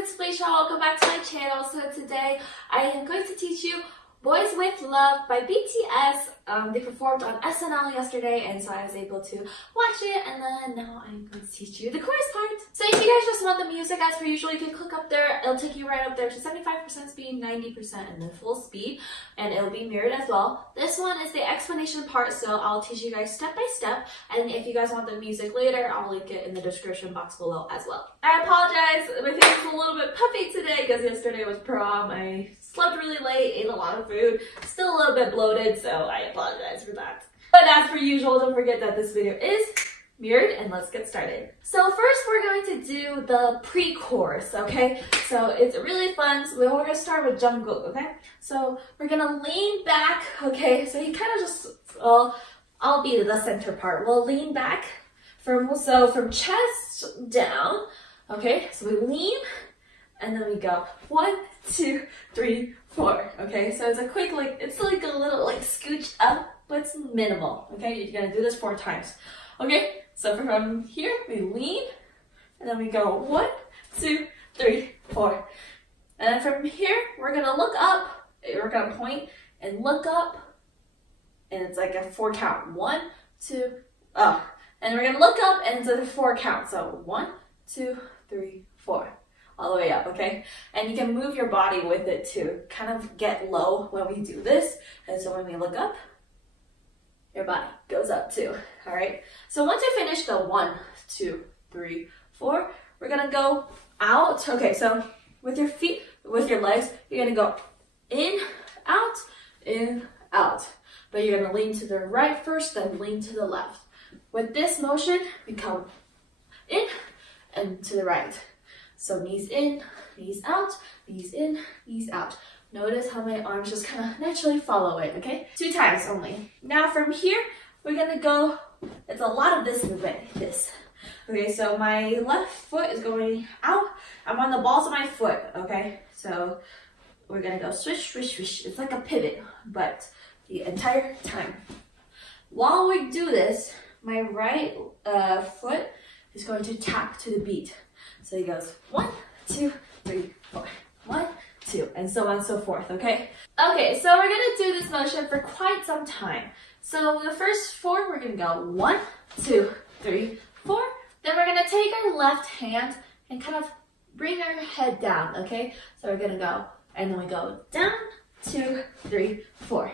it's Felicia. Welcome back to my channel. So today I am going to teach you Boys with Love by BTS. They performed on SNL yesterday, and so I was able to watch it, and then now I'm going to teach you the chorus part. So if you guys just want the music as per usual, you can click up there. It'll take you right up there to 75% speed, 90%, and then full speed, and it'll be mirrored as well. This one is the explanation part, so I'll teach you guys step by step, and if you guys want the music later, I'll link it in the description box below as well. I apologize, my face is a little bit puffy today because yesterday was prom. I slept really late, ate a lot of food, still a little bit bloated, so I apologize for that. But as per usual, don't forget that this video is mirrored, and let's get started. So first we're going to do the pre-chorus, okay? So it's really fun. So we're going to start with Jungkook, okay? So we're going to lean back, okay? So you kind of just, I'll be the center part. We'll lean back from chest down, okay? So we lean, and then we go 1, 2, 3, 4. Okay, so it's a quick, it's like a little scooch up, but it's minimal. Okay, you're gonna do this 4 times. Okay, so from here we lean, and then we go 1, 2, 3, 4. And then from here we're gonna look up. We're gonna point and look up, and it's like a 4 count. 1, 2, oh, and we're gonna look up, and it's a 4 count. So 1, 2, 3, 4. All the way up, okay? And you can move your body with it to kind of get low when we do this. And so when we look up, your body goes up too, all right? So once you finish the 1, 2, 3, 4, we're gonna go out. Okay, so with your feet, with your legs, you're gonna go in, out. But you're gonna lean to the right first, then lean to the left. With this motion, we come in and to the right. So knees in, knees out, knees in, knees out. Notice how my arms just kind of naturally follow it, okay? 2 times only. Now from here, we're gonna go, it's a lot of this movement, this. Okay, so my left foot is going out. I'm on the balls of my foot, okay? So we're gonna go swish, swish, swish. It's like a pivot, but the entire time. While we do this, my right foot is going to tap to the beat. So he goes 1, 2, 3, 4, 1, 2, and so on and so forth, okay? Okay, so we're gonna do this motion for quite some time. So the first 4, we're gonna go 1, 2, 3, 4. Then we're gonna take our left hand and kind of bring our head down, okay? So we're gonna go, and then we go down, 2, 3, 4.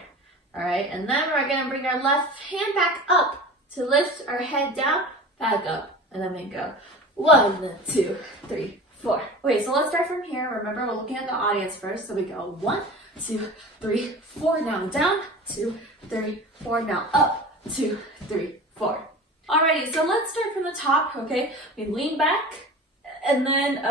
All right, and then we're gonna bring our left hand back up to lift our head down, back up, and then we go 1, 2, 3, 4. Okay, so let's start from here. Remember, we're looking at the audience first. So we go 1, 2, 3, 4. Now down, 2, 3, 4. Now up, 2, 3, 4. Alrighty, so let's start from the top, okay? We lean back, and then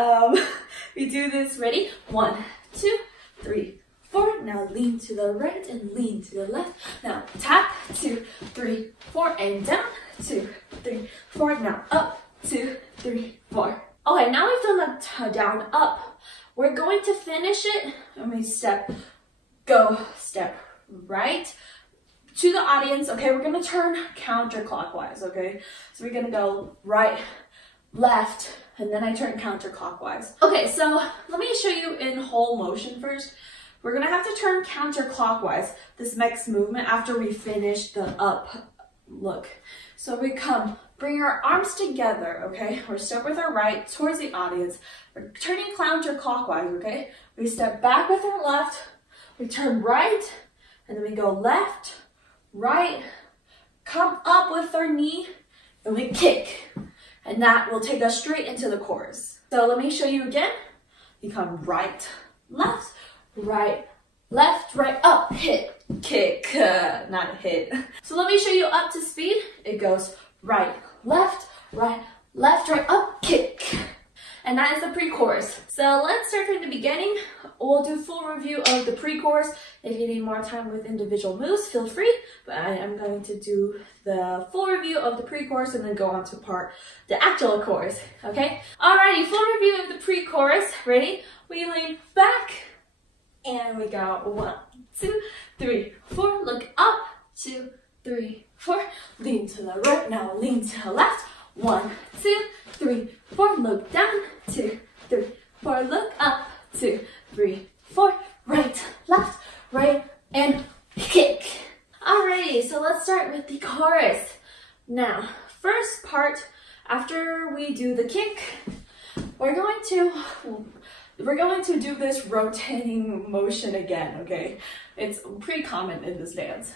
we do this. Ready? 1, 2, 3, 4. Now lean to the right and lean to the left. Now tap, 2, 3, 4, and down, 2, 3, 4. Now up, 2, 3, 4. Okay, now we've done the down, up. We're going to finish it. Let me step right to the audience. Okay, we're gonna turn counterclockwise. Okay, so we're gonna go right, left, and then I turn counterclockwise. Okay, so let me show you in whole motion first. We're gonna have to turn counterclockwise this next movement after we finish the up look. So we come, bring our arms together, okay? We're step with our right towards the audience. We're turning counterclockwise, okay? We step back with our left, we turn right, and then we go left, right, come up with our knee, and we kick. And that will take us straight into the chorus. So let me show you again. You come right, left, left, right, up, hit, kick, not hit. So let me show you up to speed. It goes right, left, right, up, kick. And that is the pre-chorus. So let's start from the beginning. We'll do full review of the pre-chorus. If you need more time with individual moves, feel free. But I am going to do the full review of the pre-chorus and then go on to the actual chorus, okay? Alrighty, full review of the pre-chorus. Ready? We lean back, and we go 1, 2, 3, 4. Look up, 2, 3, 4. Lean to the right, now lean to the left. 1, 2, 3, 4. Look down, 2, 3, 4. 4, look up. 2, 3, 4, right, left, right, and kick. Alrighty, so let's start with the chorus. Now, first part, after we do the kick, we're going to do this rotating motion again, okay? It's pretty common in this dance.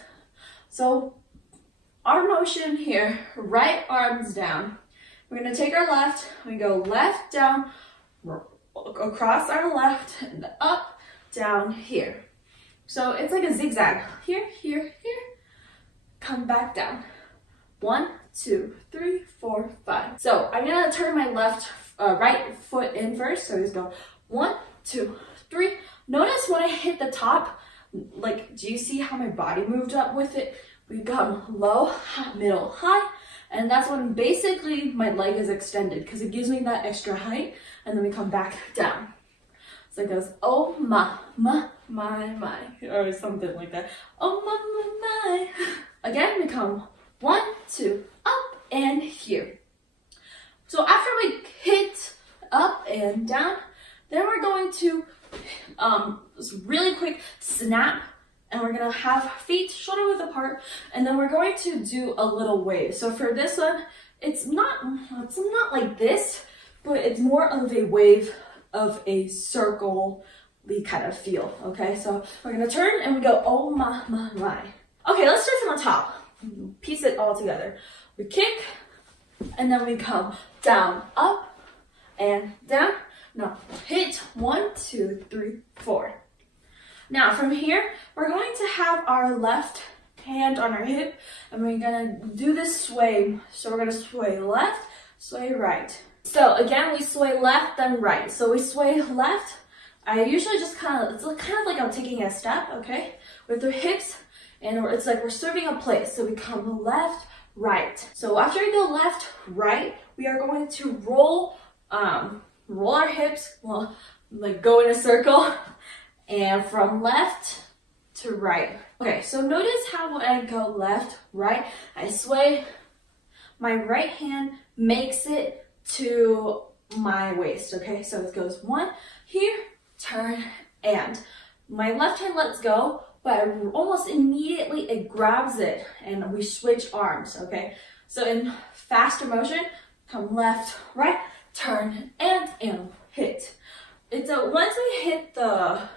So, our motion here, right arms down. We're gonna take our left, we go left, down, across our left, and up, down, here. So it's like a zigzag. Here, here, here. Come back down. 1, 2, 3, 4, 5. So I'm gonna turn my right foot in first. So just go 1, 2, 3. Notice when I hit the top, like, do you see how my body moved up with it? We come low, middle, high. And that's when basically my leg is extended because it gives me that extra height. And then we come back down. So it goes, oh my, or something like that. Oh my. Again, we come 1, 2, up and here. So after we hit up and down, then we're going to really quick snap. And we're gonna have feet shoulder width apart, and then we're going to do a little wave. So for this one, it's not like this, but it's more of a wave of a circle-y kind of feel, okay? So we're gonna turn and we go, oh my. Okay, let's start from the top. Piece it all together. We kick, and then we come down, up, and down. Now hit 1, 2, 3, 4. Now from here, we're going to have our left hand on our hip, and we're gonna do this sway. So we're gonna sway left, sway right. So again, we sway left, then right. So we sway left. I usually just it's kind of like I'm taking a step, okay? With the hips, and it's like we're serving a plate. So we come left, right. So after we go left, right, we are going to roll our hips, well, like go in a circle. And from left to right. Okay, so notice how when I go left, right, I sway. My right hand makes it to my waist, okay? So it goes 1, here, turn, and. My left hand lets go, but almost immediately it grabs it, and we switch arms, okay? So in faster motion, come left, right, turn, and hit. Once we hit the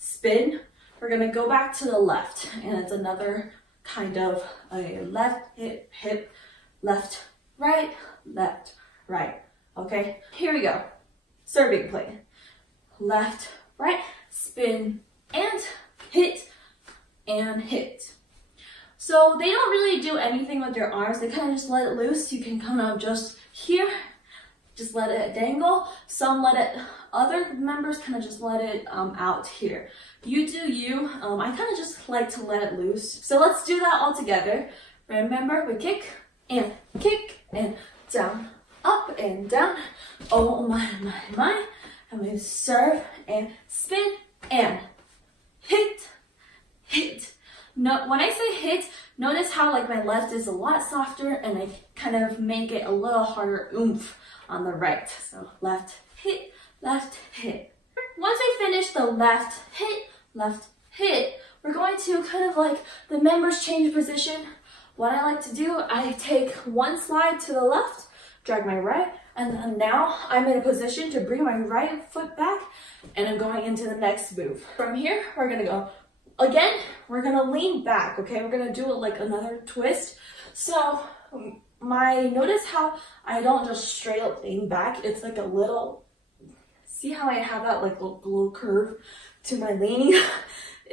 spin, we're gonna go back to the left, and it's another kind of a left hip, left, right, okay? Here we go. Serving plate. Left, right, spin, and hit, So they don't really do anything with your arms. They kind of just let it loose. You can kind of just here, just let it dangle. Some let it, other members kind of just let it out here. You do you. I kind of just like to let it loose. So let's do that all together. Remember, we kick, and down, up and down. Oh my. And we serve, and spin, and hit. No, when I say hit, notice how like my left is a lot softer, and I kind of make it a little harder oomph on the right. So left, hit. Once we finish the left, hit, we're going to kind of like the members change position. What I like to do, I take one slide to the left, drag my right, and then now I'm in a position to bring my right foot back, and I'm going into the next move. From here, we're gonna go, again, we're gonna lean back, okay? We're gonna do it like another twist. So notice how I don't just straight up lean back. It's like a little, see how I have that like little curve to my leaning?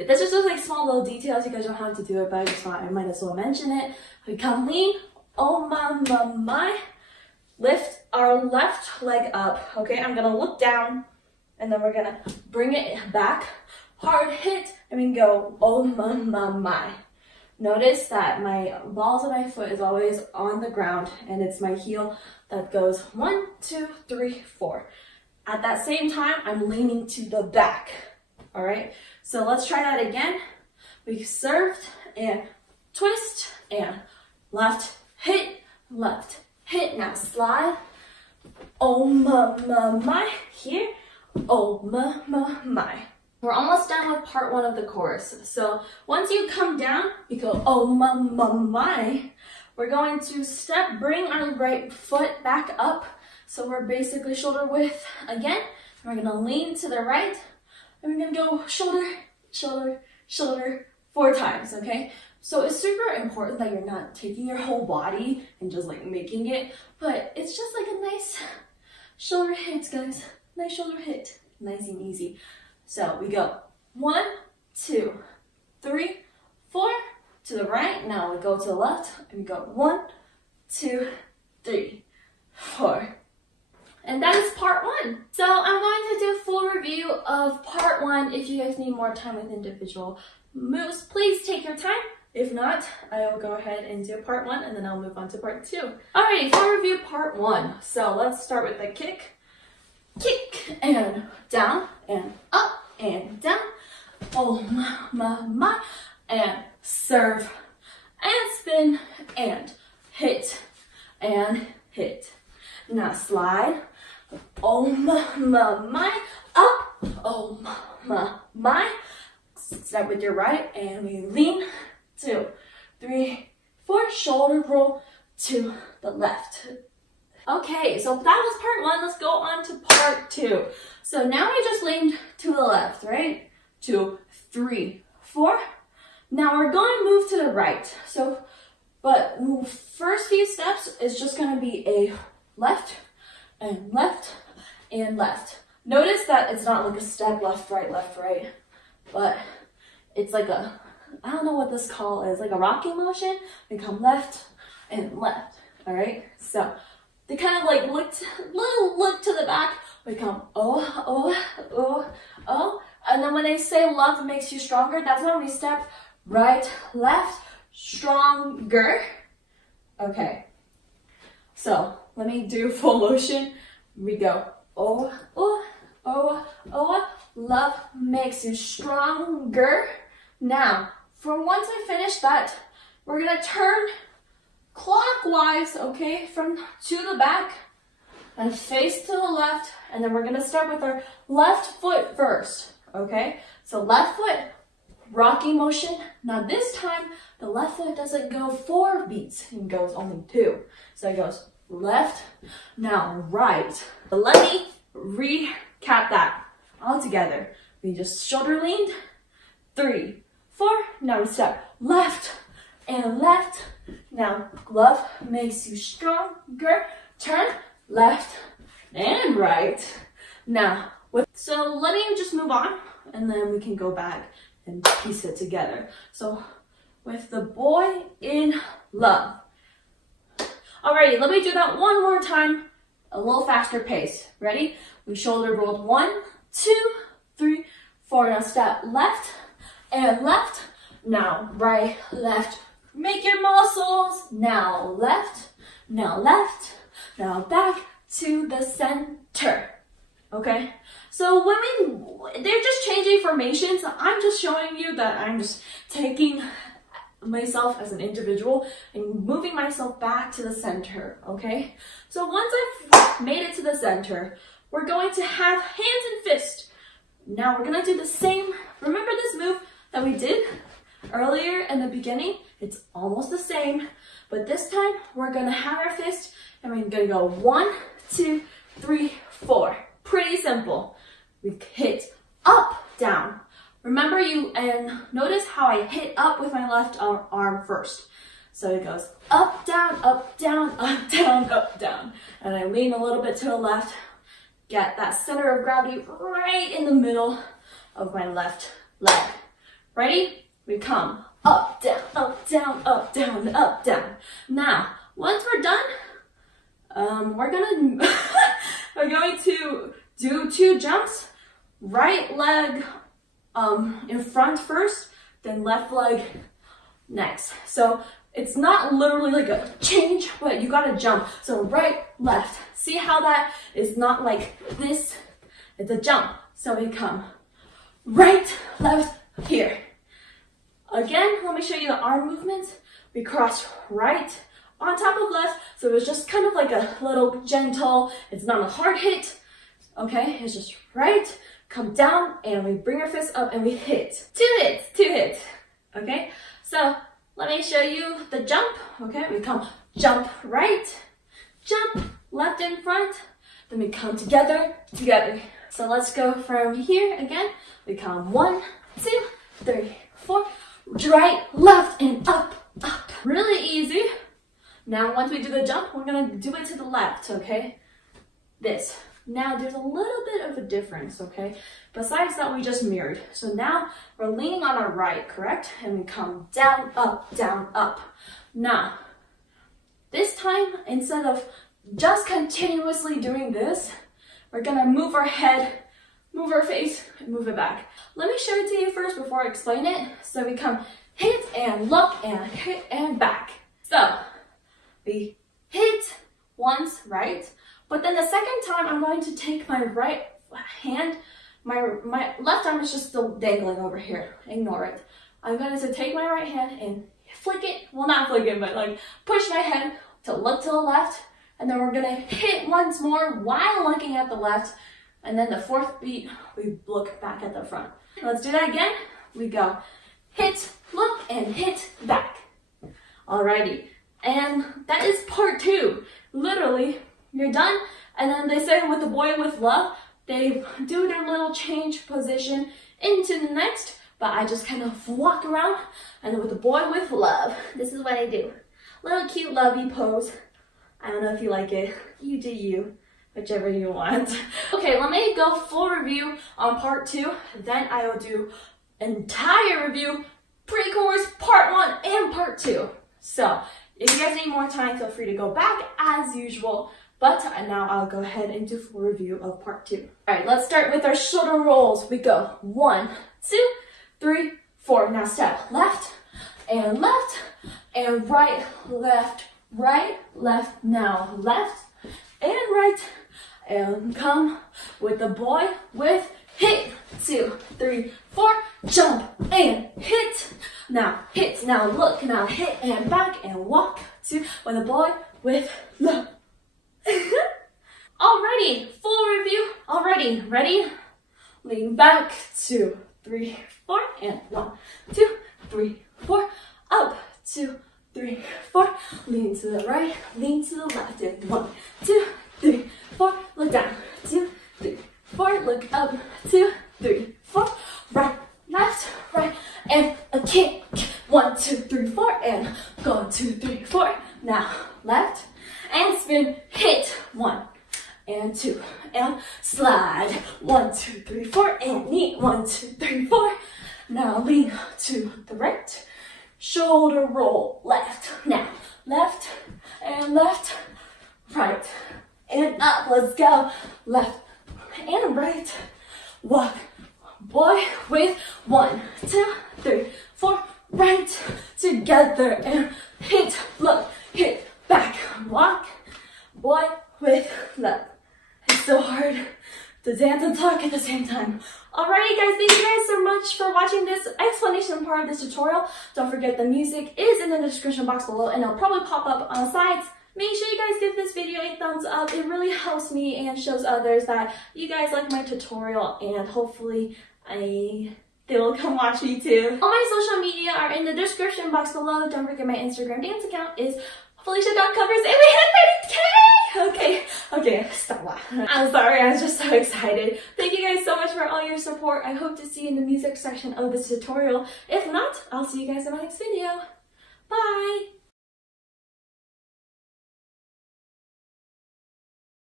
That's just like small little details. You guys don't have to do it, but I just thought I might as well mention it. We come lean, oh my. Lift our left leg up, okay? I'm gonna look down, and then we're gonna bring it back. Hard hit, and we go, oh my. Notice that my balls of my foot is always on the ground, and it's my heel that goes 1, 2, 3, 4. At that same time, I'm leaning to the back, all right? So let's try that again. We served, and twist, and left, hit. Now slide, oh my, here. oh my. We're almost done with part one of the chorus. So once you come down, you go, oh my. We're going to bring our right foot back up. So we're basically shoulder width again. We're gonna lean to the right, and we're gonna go shoulder, shoulder, shoulder 4 times, okay? So it's super important that you're not taking your whole body and just like making it, but it's just like a nice shoulder hit, guys. Nice shoulder hit, nice and easy. So we go 1, 2, 3, 4 to the right. Now we go to the left and we go 1, 2, 3, 4. And that is part one. So I'm going to do a full review of part one. If you guys need more time with individual moves, please take your time. If not, I will go ahead and do part one and then I'll move on to part two. Alrighty, full review part one. So let's start with the kick. Kick and down and up and down. Oh my. And serve and spin and hit and hit. Now slide. Oh my. Up. Oh my. Start with your right and we lean. 2, 3, 4. Shoulder roll to the left. Okay, so that was part one. Let's go on to part two. So now we just leaned to the left, right? 2, 3, 4. Now we're going to move to the right. So, but first few steps is just going to be a left and left and left. Notice that it's not like a step left, right, but it's like a, I don't know what this call is, like a rocking motion. We come left and left, all right? So they kind of like look to the back. We come oh. And then when they say love makes you stronger, that's when we step right, left, stronger. Okay. So let me do full motion. We go oh. Love makes you stronger. Now, once I finish that, we're gonna turn clockwise, okay, to the back and face to the left, and then we're gonna start with our left foot first, okay? So left foot, rocking motion. Now this time, the left foot doesn't go 4 beats, it goes only 2. So it goes left, now right. But let me recap that all together. We just shoulder leaned, 3, 4. Now we step left and left. Now love makes you stronger. Turn left and right. Now, so let me just move on and then we can go back and piece it together. So with the boy in love. Alrighty, let me do that one more time, a little faster pace. Ready? We shoulder rolled 1, 2, 3, 4. Now step left and left. Now right, left. Make your muscles. Now left, now back to the center. Okay? So they're just changing formations. I'm just showing you that I'm just taking myself as an individual and moving myself back to the center, okay? So once I've made it to the center, we're going to have hands and fist. Now we're gonna do the same. Remember this move that we did earlier in the beginning? It's almost the same, but this time we're gonna have our fist and we're gonna go 1, 2, 3, 4. Pretty simple. We hit up, down. Remember and notice how I hit up with my left arm first. So it goes up, down, up, down, up, down, up, down. And I lean a little bit to the left, get that center of gravity right in the middle of my left leg. Ready? We come up, down, up, down, up, down, up, down. Now, once we're done, we're going to do 2 jumps. Right leg in front first, then left leg next. So it's not literally like a change, but you gotta jump. So right, left. See how that is not like this? It's a jump. So we come right, left, here. Again, let me show you the arm movements. We cross right on top of left. So it's just kind of like a little gentle, it's not a hard hit. Okay, it's just right, come down, and we bring our fist up and we hit. 2 hits, 2 hits. Okay, so let me show you the jump. Okay, we come jump right, jump left in front, then we come together, together. So let's go from here again. We come 1, 2, 3, 4, right, left, and up, up. Really easy. Now once we do the jump, we're gonna do it to the left, okay? This. Now there's a little bit of a difference, okay? Besides that, we just mirrored. So now we're leaning on our right, correct? And we come down, up, down, up. Now, this time, instead of just continuously doing this, we're gonna move our head, move our face, and move it back. Let me show it to you first before I explain it. So we come hit and look and hit and back. So we hit once, right? But then the second time, I'm going to take my right hand, my left arm is just still dangling over here. Ignore it. I'm going to take my right hand and flick it. Well, not flick it, but like push my head to look to the left. And then we're going to hit once more while looking at the left. And then the fourth beat, we look back at the front. Let's do that again. We go hit, look, and hit back. Alrighty. And that is part 2. Literally, you're done. And then they say with the boy with love, they do their little change position into the next, but I just kind of walk around, and then with the boy with love, this is what I do. Little cute lovey pose. I don't know if you like it. You do you, whichever you want. Okay, let me go full review on part 2. Then I will do entire review, pre-chorus, part 1 and part 2. So if you guys need more time, feel free to go back as usual. But now I'll go ahead and do full review of part 2. Alright, let's start with our shoulder rolls. We go 1, 2, 3, 4. Now step left, and right, left. Now left and right. And come with the boy with hit. 2, 3, 4. Jump and hit. Now hit, now look, now hit and back and walk. 2 with the boy with love. Alrighty, full review. Alrighty, ready? Lean back, 2, 3, 4, and 1, 2, 3, 4, up, 2, 3, 4, lean to the right, lean to the left, and 1, 2, 3, 4, look down, 2, 3, 4, look up, 2, 3, 4, right, left, right, and a kick, 1, 2, 3, 4, and go, 2, 3, 4, now left, and spin, hit, 1, and 2, and slide, 1, 2, 3, 4, and knee, 1, 2, 3, 4, now lean to the right, shoulder roll, left, now, left, and left, right, and up, let's go, left, and right, walk, boy, with 1, 2, 3, 4, right, together, and hit, look, hit, back, walk, boy, with love. It's so hard to dance and talk at the same time. Alrighty guys, thank you guys so much for watching this explanation part of this tutorial. Don't forget the music is in the description box below and it'll probably pop up on the sides. Make sure you guys give this video a thumbs up. It really helps me and shows others that you guys like my tutorial, and hopefully they will come watch me too. All my social media are in the description box below. Don't forget my Instagram dance account is Felicia.covers, and we hit 30K! Okay, stop laughing. I'm sorry, I was just so excited. Thank you guys so much for all your support. I hope to see you in the music section of this tutorial. If not, I'll see you guys in my next video. Bye!